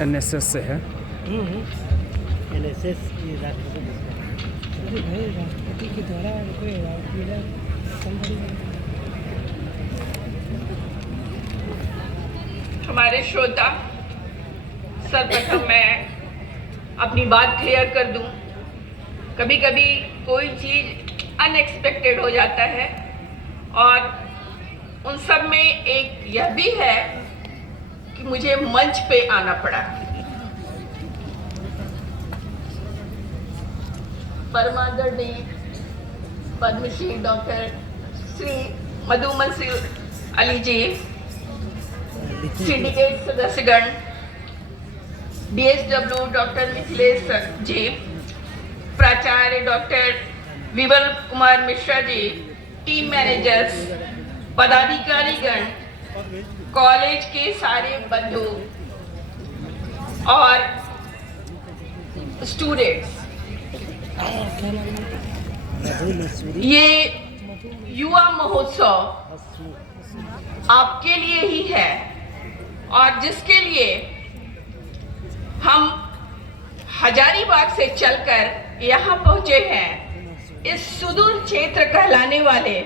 NSS से है। NSS की भाई राष्ट्रपति के द्वारा कोई अवार्ड मिला हमारे श्रोता, सर्वप्रथम मैं अपनी बात क्लियर कर दूं। कभी कभी कोई चीज़ अनएक्सपेक्टेड हो जाता है और उन सब में एक यह भी है कि मुझे मंच पे आना पड़ा। परमादरणीय पद्मश्री डॉक्टर श्री मधुमन सिंह अली जी, सिंडिकेट सदस्यगण, DSW डॉक्टर मिथिलेश जी, प्राचार्य doctor Vimal Kumar Mishra ji, team managers, पदाधिकारीगण, college के सारे बंधु और स्टूडेंट्स, ये युवा महोत्सव आपके लिए ही है और जिसके लिए हम हजारीबाग से चलकर यहाँ पहुँचे हैं। इस सुदूर क्षेत्र कहलाने वाले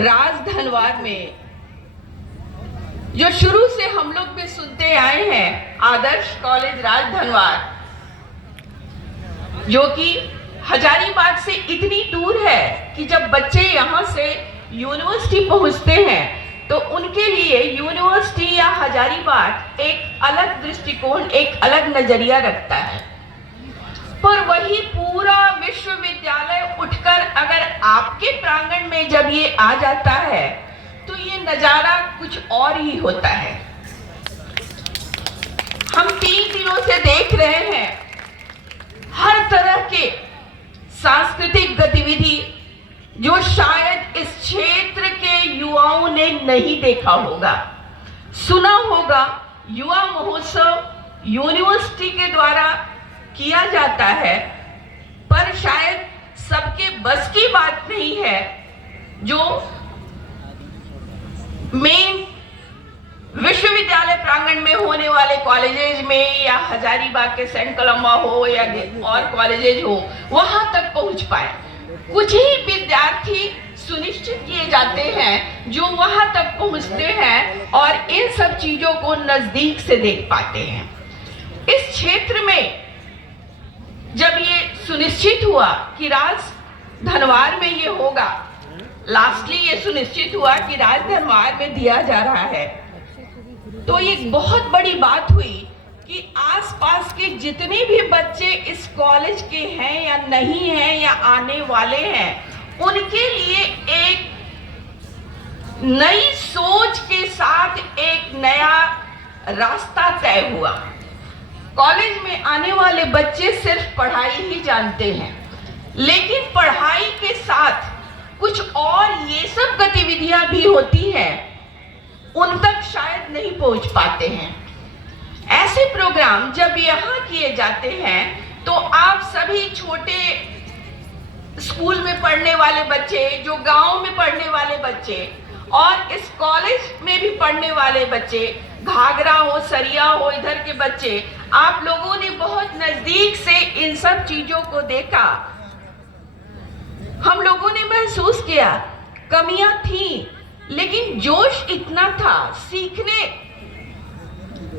राजधनवार में, जो शुरू से हम लोग भी सुनते आए हैं, आदर्श कॉलेज राजधनवार, जो कि हजारीबाग से इतनी दूर है कि जब बच्चे यहाँ से यूनिवर्सिटी पहुँचते हैं तो उनके लिए यूनिवर्सिटी या हजारीबाग एक अलग दृष्टिकोण, एक अलग नजरिया रखता है। पर वही पूरा विश्वविद्यालय उठकर अगर आपके प्रांगण में जब ये आ जाता है तो ये नजारा कुछ और ही होता है। हम 3 दिनों से देख रहे हैं हर तरह के सांस्कृतिक गतिविधि जो शायद इस क्षेत्र के युवाओं ने नहीं देखा होगा, सुना होगा। युवा महोत्सव यूनिवर्सिटी के द्वारा किया जाता है, पर शायद सबके बस की बात नहीं है। जो मेन विश्वविद्यालय प्रांगण में होने वाले कॉलेजेज में या हजारीबाग के सेंट कोलंबा हो या और कॉलेजेज हो, वहां तक पहुंच पाए। कुछ ही विद्यार्थी सुनिश्चित किए जाते हैं जो वहां तक पहुंचते हैं और इन सब चीजों को नजदीक से देख पाते हैं। इस क्षेत्र में जब ये सुनिश्चित हुआ कि राजधनवार में ये होगा, लास्टली ये सुनिश्चित हुआ कि राजधनवार में दिया जा रहा है, तो ये बहुत बड़ी बात हुई कि आसपास के जितने भी बच्चे इस कॉलेज के हैं या नहीं हैं या आने वाले हैं, उनके लिए एक नई सोच के साथ एक नया रास्ता तय हुआ। कॉलेज में आने वाले बच्चे सिर्फ पढ़ाई ही जानते हैं, लेकिन पढ़ाई के साथ कुछ और ये सब गतिविधियां भी होती हैं, उन तक शायद नहीं पहुंच पाते हैं। ऐसे प्रोग्राम जब यहाँ किए जाते हैं तो आप सभी छोटे स्कूल में पढ़ने वाले बच्चे, जो गांव में पढ़ने वाले बच्चे और इस कॉलेज में भी पढ़ने वाले बच्चे, घाघरा हो, सरिया हो, इधर के बच्चे, आप लोगों ने बहुत नजदीक से इन सब चीजों को देखा। हम लोगों ने महसूस किया कमियां थी, लेकिन जोश इतना था सीखने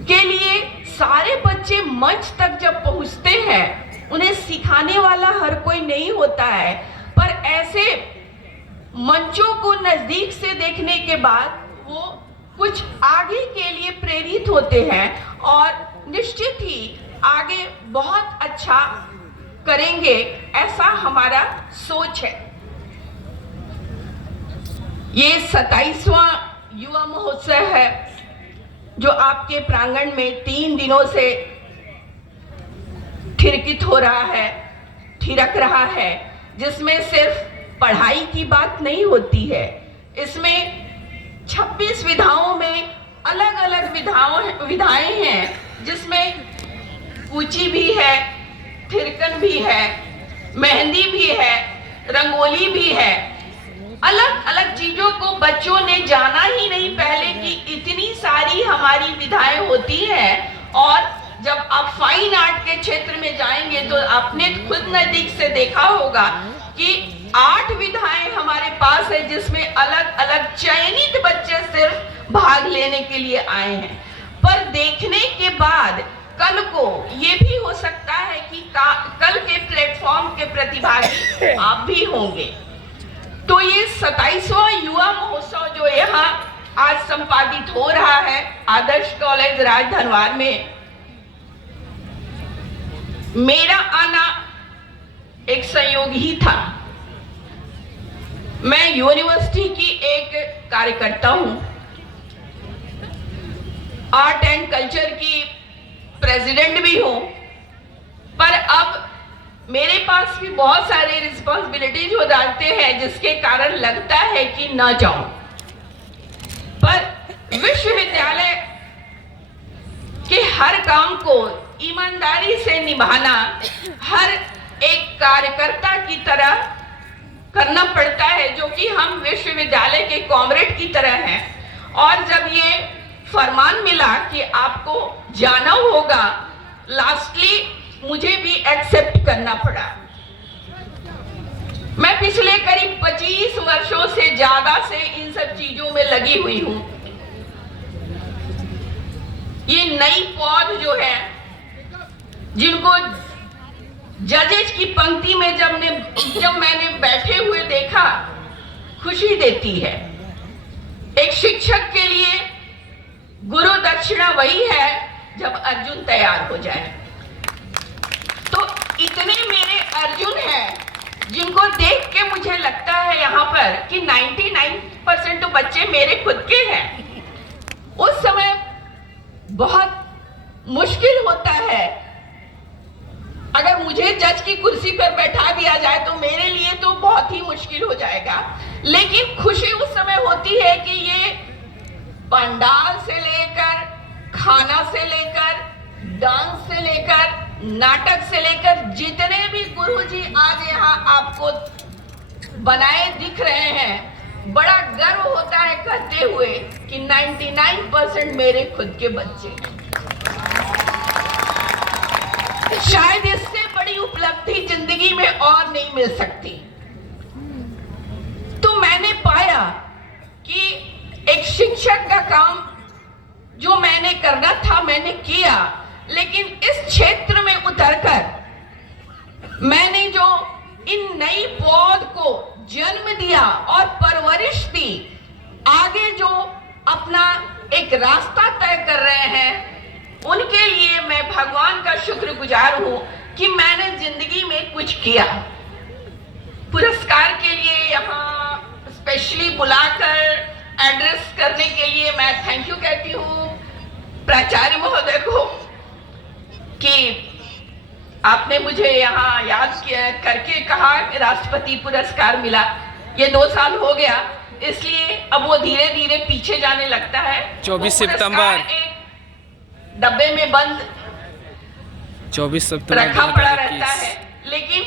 के लिए। सारे बच्चे मंच तक जब पहुंचते हैं, उन्हें सिखाने वाला हर कोई नहीं होता है, पर ऐसे मंचों को नजदीक से देखने के बाद वो कुछ आगे के लिए प्रेरित होते हैं और निश्चित ही आगे बहुत अच्छा करेंगे, ऐसा हमारा सोच है। ये 27वां युवा महोत्सव है जो आपके प्रांगण में 3 दिनों से थिरकित हो रहा है, थिरक रहा है, जिसमें सिर्फ पढ़ाई की बात नहीं होती है। इसमें 26 विधाओं में अलग अलग विधाएं हैं, जिसमें कूची भी है, थिरकन भी है, मेहंदी भी है, रंगोली भी है, अलग अलग चीजों को बच्चों ने जाना ही नहीं पहले कि इतनी सारी हमारी विधाएं होती हैं। और जब आप फाइन आर्ट के क्षेत्र में जाएंगे तो आपने खुद नजदीक से देखा होगा कि 8 विधाएं हमारे पास है, जिसमें अलग अलग चयनित बच्चे सिर्फ भाग लेने के लिए आए हैं। पर देखने के बाद कल को ये भी हो सकता है कि कल के प्लेटफॉर्म के प्रतिभागी आप भी होंगे। तो ये 27वां युवा महोत्सव जो यहाँ आज संपादित हो रहा है आदर्श कॉलेज राजधनवार में, मेरा आना एक संयोग ही था। मैं यूनिवर्सिटी की एक कार्यकर्ता हूं, आर्ट एंड कल्चर की प्रेसिडेंट भी हूं, पर अब मेरे पास भी बहुत सारे रिस्पॉन्सिबिलिटीज हो जाते हैं जिसके कारण लगता है कि ना जाऊं। पर विश्वविद्यालय के हर काम को ईमानदारी से निभाना हर एक कार्यकर्ता की तरह करना पड़ता है, जो कि हम विश्वविद्यालय के कॉमरेड की तरह हैं। और जब ये फरमान मिला कि आपको जाना होगा, लास्टली मुझे भी एक्सेप्ट करना पड़ा। मैं पिछले करीब 25 वर्षों से ज्यादा से इन सब चीजों में लगी हुई हूं। ये नई पौध जो है, जिनको जजेस की पंक्ति में जब मैंने बैठे हुए देखा, खुशी देती है। एक शिक्षक के लिए गुरु दक्षिणा वही है जब अर्जुन तैयार हो जाए। तो इतने मेरे अर्जुन हैं जिनको देख के मुझे लगता है यहाँ पर कि 99% तो बच्चे मेरे खुद के हैं। उस समय बहुत मुश्किल होता है, अगर मुझे जज की कुर्सी पर बैठा दिया जाए तो मेरे लिए तो बहुत ही मुश्किल हो जाएगा। लेकिन खुशी उस समय होती है कि ये पंडाल से लेकर, खाना से लेकर, डांस से लेकर, नाटक से लेकर, जितने भी गुरुजी आज यहाँ आपको बनाए दिख रहे हैं, बड़ा गर्व होता है कहते हुए कि 99% मेरे खुद के बच्चे। शायद इससे बड़ी उपलब्धि जिंदगी में और नहीं मिल सकती। तो मैंने पाया कि एक शिक्षक का काम जो मैंने करना था मैंने किया, लेकिन इस क्षेत्र में उतरकर मैंने जो इन नई पौध को जन्म दिया और परवरिश दी, आगे जो अपना एक रास्ता तय कर रहे हैं, उनके लिए मैं भगवान का शुक्रगुजार हूं कि मैंने जिंदगी में कुछ किया। पुरस्कार के लिए यहाँ स्पेशली बुलाकर एड्रेस करने के लिए मैं थैंक यू कहती हूँ प्राचार्य महोदय को कि आपने मुझे यहाँ याद किया करके कहा कि राष्ट्रपति पुरस्कार मिला। ये 2 साल हो गया, इसलिए अब वो धीरे धीरे पीछे जाने लगता है। 24 सितंबर एक डब्बे में बंद 24 सितंबर रखा पड़ा रहता है, लेकिन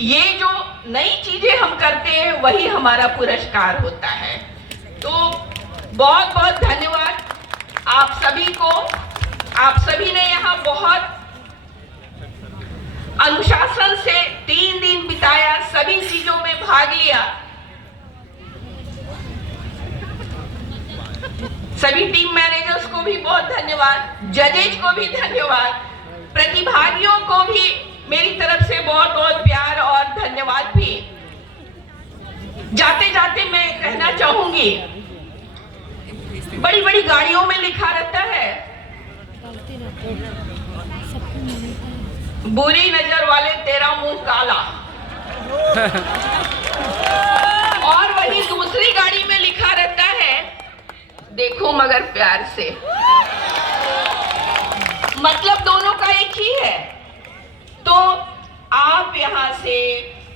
ये जो नई चीजें हम करते हैं वही हमारा पुरस्कार होता है। तो बहुत बहुत धन्यवाद आप सभी को। आप सभी ने यहाँ बहुत अनुशासन से 3 दिन बिताया, सभी चीजों में भाग लिया। सभी टीम मैनेजर्स को भी बहुत धन्यवाद, जजेज को भी धन्यवाद, प्रतिभागियों को भी मेरी तरफ से बहुत बहुत प्यार और धन्यवाद भी। जाते जाते मैं कहना चाहूंगी, बड़ी बड़ी गाड़ियों में लिखा रहता है बुरी नजर वाले तेरा मुंह काला, और वही दूसरी गाड़ी में लिखा रहता है देखो मगर प्यार से। मतलब दोनों का एक ही है। तो आप यहाँ से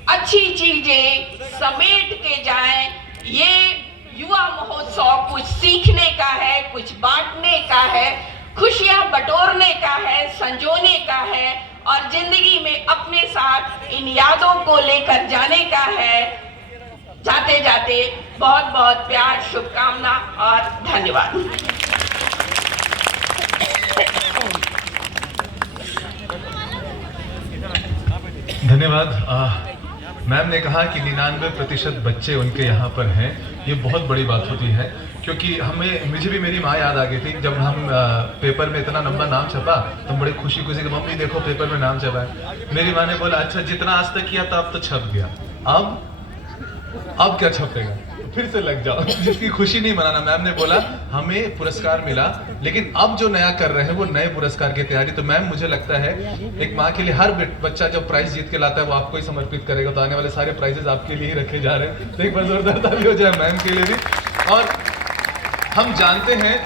अच्छी चीजें समेट के जाएं। ये युवा महोत्सव कुछ सीखने का है, कुछ बांटने का है, खुशियां बटोरने का है, संजोने का है, और जिंदगी में अपने साथ इन यादों को लेकर जाने का है। जाते जाते बहुत बहुत प्यार, शुभकामना और धन्यवाद। धन्यवाद। मैम ने कहा कि 99% बच्चे उनके यहाँ पर हैं। ये बहुत बड़ी बात होती है, क्योंकि मुझे भी मेरी माँ याद आ गई थी जब हम पेपर में इतना लंबा नाम छपा तो हम बड़े खुशी खुशी कि मम्मी देखो पेपर में नाम छपा है। मेरी माँ ने बोला अच्छा जितना आज तक किया था अब तो छप गया, अब क्या छपेगा, फिर से लग जाओ। जिसकी खुशी नहीं मनाना। मैम ने बोला हमें पुरस्कार मिला, लेकिन अब जो नया कर रहे हैं वो नए पुरस्कार की तैयारी। तो मैम मुझे लगता है एक माँ के लिए हर बच्चा जब प्राइज जीत के लाता है वो आपको ही समर्पित करेगा, तो आने वाले सारे प्राइजेस आपके लिए ही रखे जा रहे हैं। तो एक बार जोरदार ताली हो जाए मैम के लिए भी। और हम जानते हैं